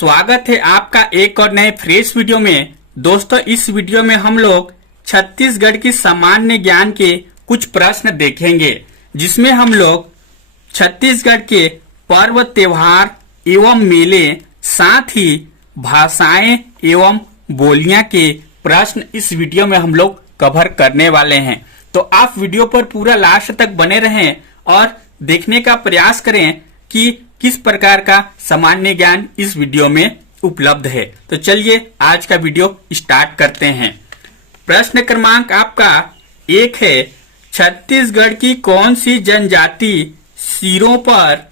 स्वागत है आपका एक और नए फ्रेश वीडियो में। दोस्तों, इस वीडियो में हम लोग छत्तीसगढ़ की सामान्य ज्ञान के कुछ प्रश्न देखेंगे, जिसमें हम लोग छत्तीसगढ़ के पर्व, त्योहार एवं मेले, साथ ही भाषाएं एवं बोलियां के प्रश्न इस वीडियो में हम लोग कवर करने वाले हैं। तो आप वीडियो पर पूरा लास्ट तक बने रहें और देखने का प्रयास करें कि किस प्रकार का सामान्य ज्ञान इस वीडियो में उपलब्ध है। तो चलिए आज का वीडियो स्टार्ट करते हैं। प्रश्न क्रमांक आपका 1 है, छत्तीसगढ़ की कौन सी जनजाति सिरों पर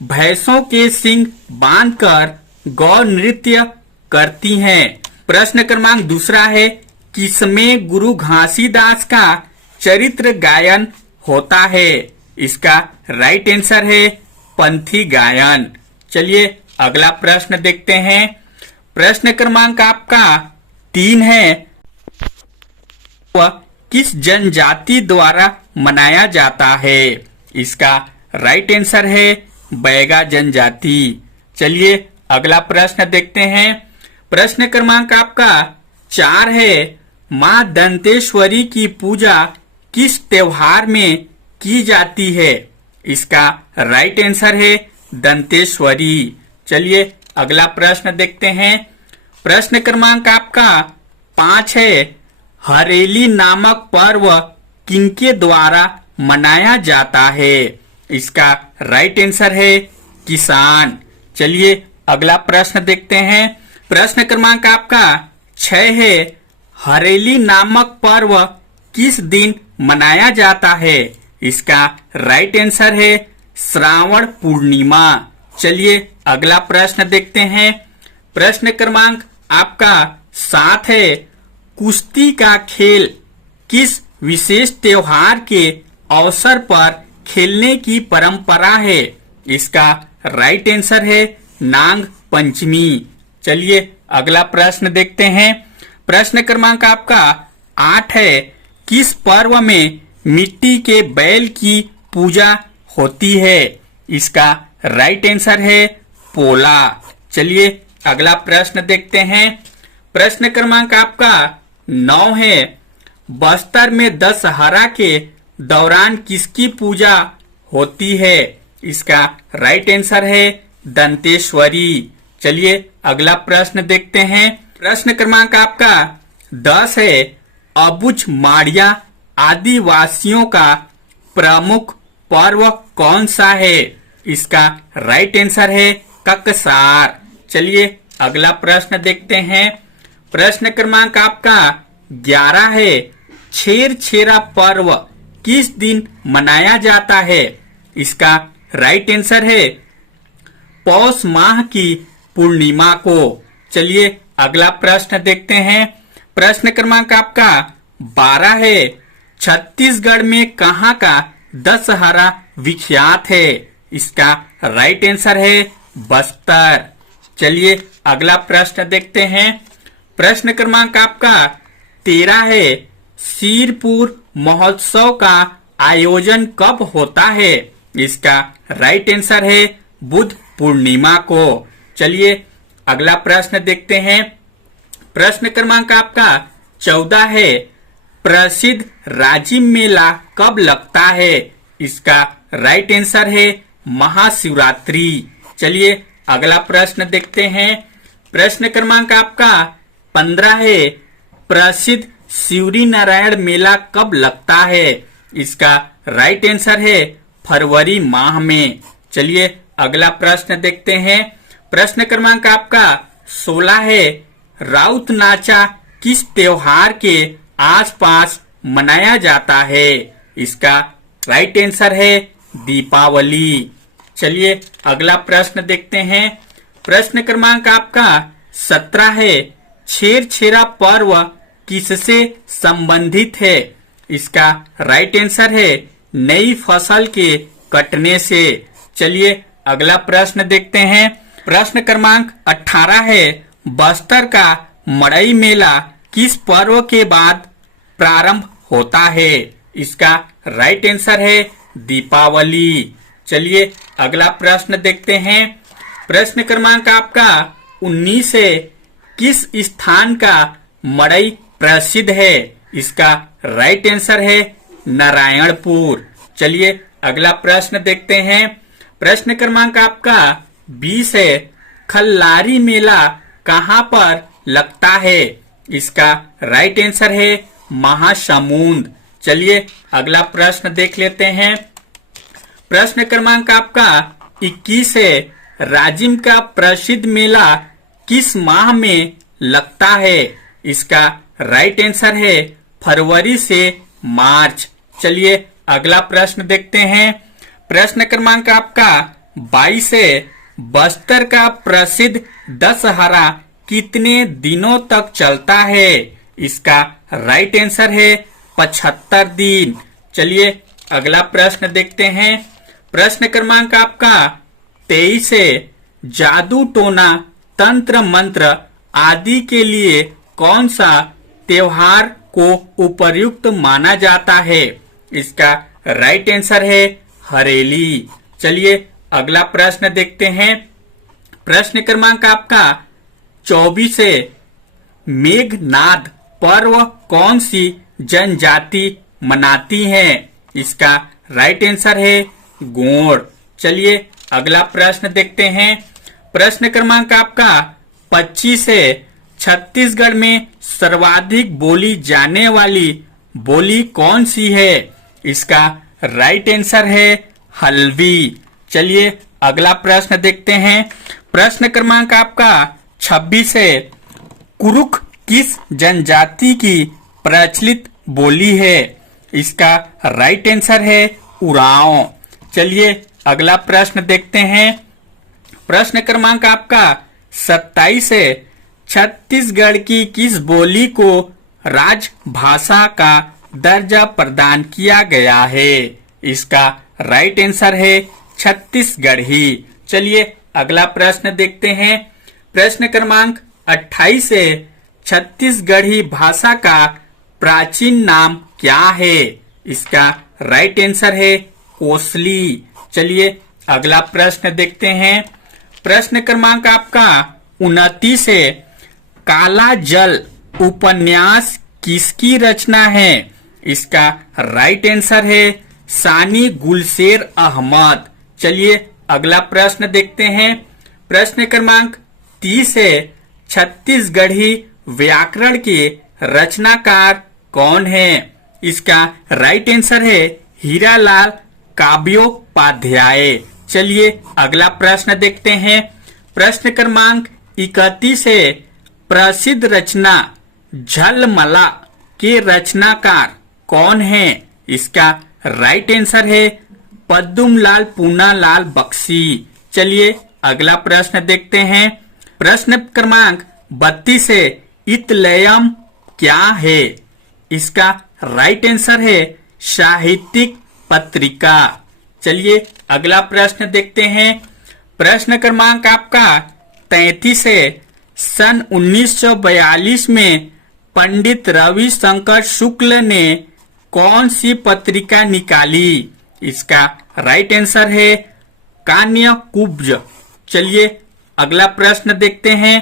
भैंसों के सींग बांधकर गौ नृत्य करती हैं? प्रश्न क्रमांक 2 है, किसमें गुरु घासीदास का चरित्र गायन होता है? इसका राइट आंसर है पंथी गायन। चलिए अगला प्रश्न देखते हैं। प्रश्न क्रमांक आपका 3 है, वह किस जनजाति द्वारा मनाया जाता है? इसका राइट आंसर है बैगा जनजाति। चलिए अगला प्रश्न देखते हैं। प्रश्न क्रमांक आपका 4 है, मां दंतेश्वरी की पूजा किस त्योहार में की जाती है? इसका राइट आंसर है दंतेश्वरी। चलिए अगला प्रश्न देखते हैं। प्रश्न क्रमांक आपका 5 है, हरेली नामक पर्व किनके द्वारा मनाया जाता है? इसका राइट आंसर है किसान। चलिए अगला प्रश्न देखते हैं। प्रश्न क्रमांक आपका 6 है, हरेली नामक पर्व किस दिन मनाया जाता है? इसका राइट आंसर है श्रावण पूर्णिमा। चलिए अगला प्रश्न देखते हैं। प्रश्न क्रमांक आपका 7 है, कुश्ती का खेल किस विशेष त्योहार के अवसर पर खेलने की परंपरा है? इसका राइट आंसर है नाग पंचमी। चलिए अगला प्रश्न देखते हैं। प्रश्न क्रमांक आपका 8 है, किस पर्व में मिट्टी के बैल की पूजा होती है? इसका राइट आंसर है पोला। चलिए अगला प्रश्न देखते हैं। प्रश्न क्रमांक आपका 9 है, बस्तर में दशहरा के दौरान किसकी पूजा होती है? इसका राइट आंसर है दंतेश्वरी। चलिए अगला प्रश्न देखते हैं। प्रश्न क्रमांक आपका 10 है, अबुझ माड़िया आदिवासियों का प्रमुख पर्व कौन सा है? इसका राइट आंसर है ककसार। चलिए अगला प्रश्न देखते हैं। प्रश्न क्रमांक आपका 11 है, छेर छेरा पर्व किस दिन मनाया जाता है? इसका राइट आंसर है पौष माह की पूर्णिमा को। चलिए अगला प्रश्न देखते हैं। प्रश्न क्रमांक आपका 12 है, छत्तीसगढ़ में कहां का दशहरा विख्यात है? इसका राइट आंसर है बस्तर। चलिए अगला प्रश्न देखते हैं। प्रश्न क्रमांक आपका 13 है, सिरपुर महोत्सव का आयोजन कब होता है? इसका राइट आंसर है बुद्ध पूर्णिमा को। चलिए अगला प्रश्न देखते हैं। प्रश्न क्रमांक आपका 14 है, प्रसिद्ध राजिम मेला कब लगता है? इसका राइट आंसर है महाशिवरात्रि। चलिए अगला प्रश्न देखते हैं। प्रश्न क्रमांक आपका 15 है, प्रसिद्ध शिवरी नारायण मेला कब लगता है? इसका राइट आंसर है फरवरी माह में। चलिए अगला प्रश्न देखते हैं। प्रश्न क्रमांक आपका 16 है, राउत नाचा किस त्योहार के आसपास मनाया जाता है? इसका राइट आंसर है दीपावली। चलिए अगला प्रश्न देखते हैं। प्रश्न क्रमांक आपका 17 है, छेर छेरा पर्व किससे संबंधित है? इसका राइट आंसर है नई फसल के कटने से। चलिए अगला प्रश्न देखते हैं। प्रश्न क्रमांक 18 है, बस्तर का मड़ई मेला किस पर्व के बाद प्रारंभ होता है? इसका राइट आंसर है दीपावली। चलिए अगला प्रश्न देखते हैं। प्रश्न क्रमांक आपका 19 से किस स्थान का मड़ई प्रसिद्ध है? इसका राइट आंसर है नारायणपुर। चलिए अगला प्रश्न देखते हैं। प्रश्न क्रमांक आपका 20 है। खल्लारी मेला कहां पर लगता है? इसका राइट आंसर है महासमुंद। चलिए अगला प्रश्न देख लेते हैं। प्रश्न क्रमांक आपका 21 है। राजिम का प्रसिद्ध मेला किस माह में लगता है? इसका राइट आंसर है फरवरी से मार्च। चलिए अगला प्रश्न देखते हैं। प्रश्न क्रमांक आपका 22 है। बस्तर का प्रसिद्ध दशहरा कितने दिनों तक चलता है? इसका राइट आंसर है 75 दिन। चलिए अगला प्रश्न देखते हैं। प्रश्न क्रमांक आपका 23 है। जादू टोना तंत्र मंत्र आदि के लिए कौन सा त्योहार को उपयुक्त माना जाता है? इसका राइट आंसर है हरेली। चलिए अगला प्रश्न देखते हैं। प्रश्न क्रमांक आपका 24 है। मेघनाद पर्व कौन सी जनजाति मनाती है? इसका राइट आंसर है गोंड। चलिए अगला प्रश्न देखते हैं। प्रश्न क्रमांक आपका 25 है। छत्तीसगढ़ में सर्वाधिक बोली जाने वाली बोली कौन सी है? इसका राइट आंसर है हल्बी। चलिए अगला प्रश्न देखते हैं। प्रश्न क्रमांक आपका 26 है। कुरुख किस जनजाति की प्रचलित बोली है? इसका राइट आंसर है उरांव। चलिए अगला प्रश्न देखते हैं। प्रश्न क्रमांक आपका 27 है। छत्तीसगढ़ की किस बोली को राजभाषा का दर्जा प्रदान किया गया है? इसका राइट आंसर है छत्तीसगढ़ी। चलिए अगला प्रश्न देखते हैं। प्रश्न क्रमांक 28 है। छत्तीसगढ़ी भाषा का प्राचीन नाम क्या है? इसका राइट आंसर है कोसली। चलिए अगला प्रश्न देखते हैं। प्रश्न क्रमांक आपका 29 है। काला जल उपन्यास किसकी रचना है? इसका राइट आंसर है सानी गुलशेर अहमद। चलिए अगला प्रश्न देखते हैं। प्रश्न क्रमांक 30 है। छत्तीसगढ़ी व्याकरण के रचनाकार कौन है? इसका राइट आंसर है हीरालाल काव्योपाध्याय। चलिए अगला प्रश्न देखते हैं। प्रश्न क्रमांक 31 है। प्रसिद्ध रचना झलमला के रचनाकार कौन है? इसका राइट आंसर है पद्मलाल पूनालाल बख्शी। चलिए अगला प्रश्न देखते हैं। प्रश्न क्रमांक 32 है। इतलयम क्या है? इसका राइट आंसर है साहित्यिक पत्रिका। चलिए अगला प्रश्न देखते हैं। प्रश्न क्रमांक आपका 33 है। सन 1942 में पंडित रविशंकर शुक्ल ने कौन सी पत्रिका निकाली? इसका राइट आंसर है कान्यकुब्ज। चलिए अगला प्रश्न देखते हैं।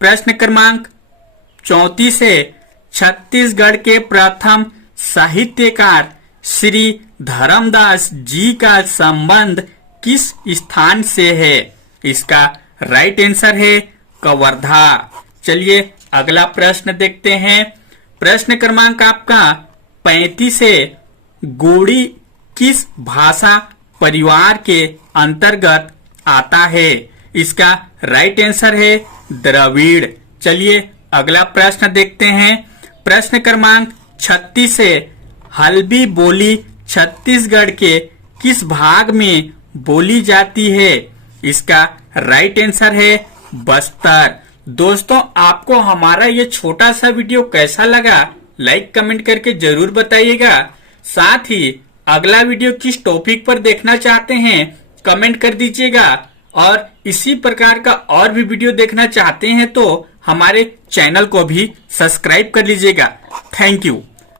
प्रश्न क्रमांक 34 है। छत्तीसगढ़ के प्रथम साहित्यकार श्री धर्मदास जी का संबंध किस स्थान से है? इसका राइट आंसर है कवर्धा। चलिए अगला प्रश्न देखते हैं। प्रश्न क्रमांक आपका 35 है। गोड़ी किस भाषा परिवार के अंतर्गत आता है? इसका राइट आंसर है द्रविड़। चलिए अगला प्रश्न देखते हैं। प्रश्न क्रमांक 36 है। हल्बी बोली छत्तीसगढ़ के किस भाग में बोली जाती है? इसका राइट आंसर है बस्तर। दोस्तों आपको हमारा ये छोटा सा वीडियो कैसा लगा लाइक कमेंट करके जरूर बताइएगा। साथ ही अगला वीडियो किस टॉपिक पर देखना चाहते हैं कमेंट कर दीजिएगा। और इसी प्रकार का और भी वीडियो देखना चाहते हैं तो हमारे चैनल को भी सब्सक्राइब कर लीजिएगा। Thank you.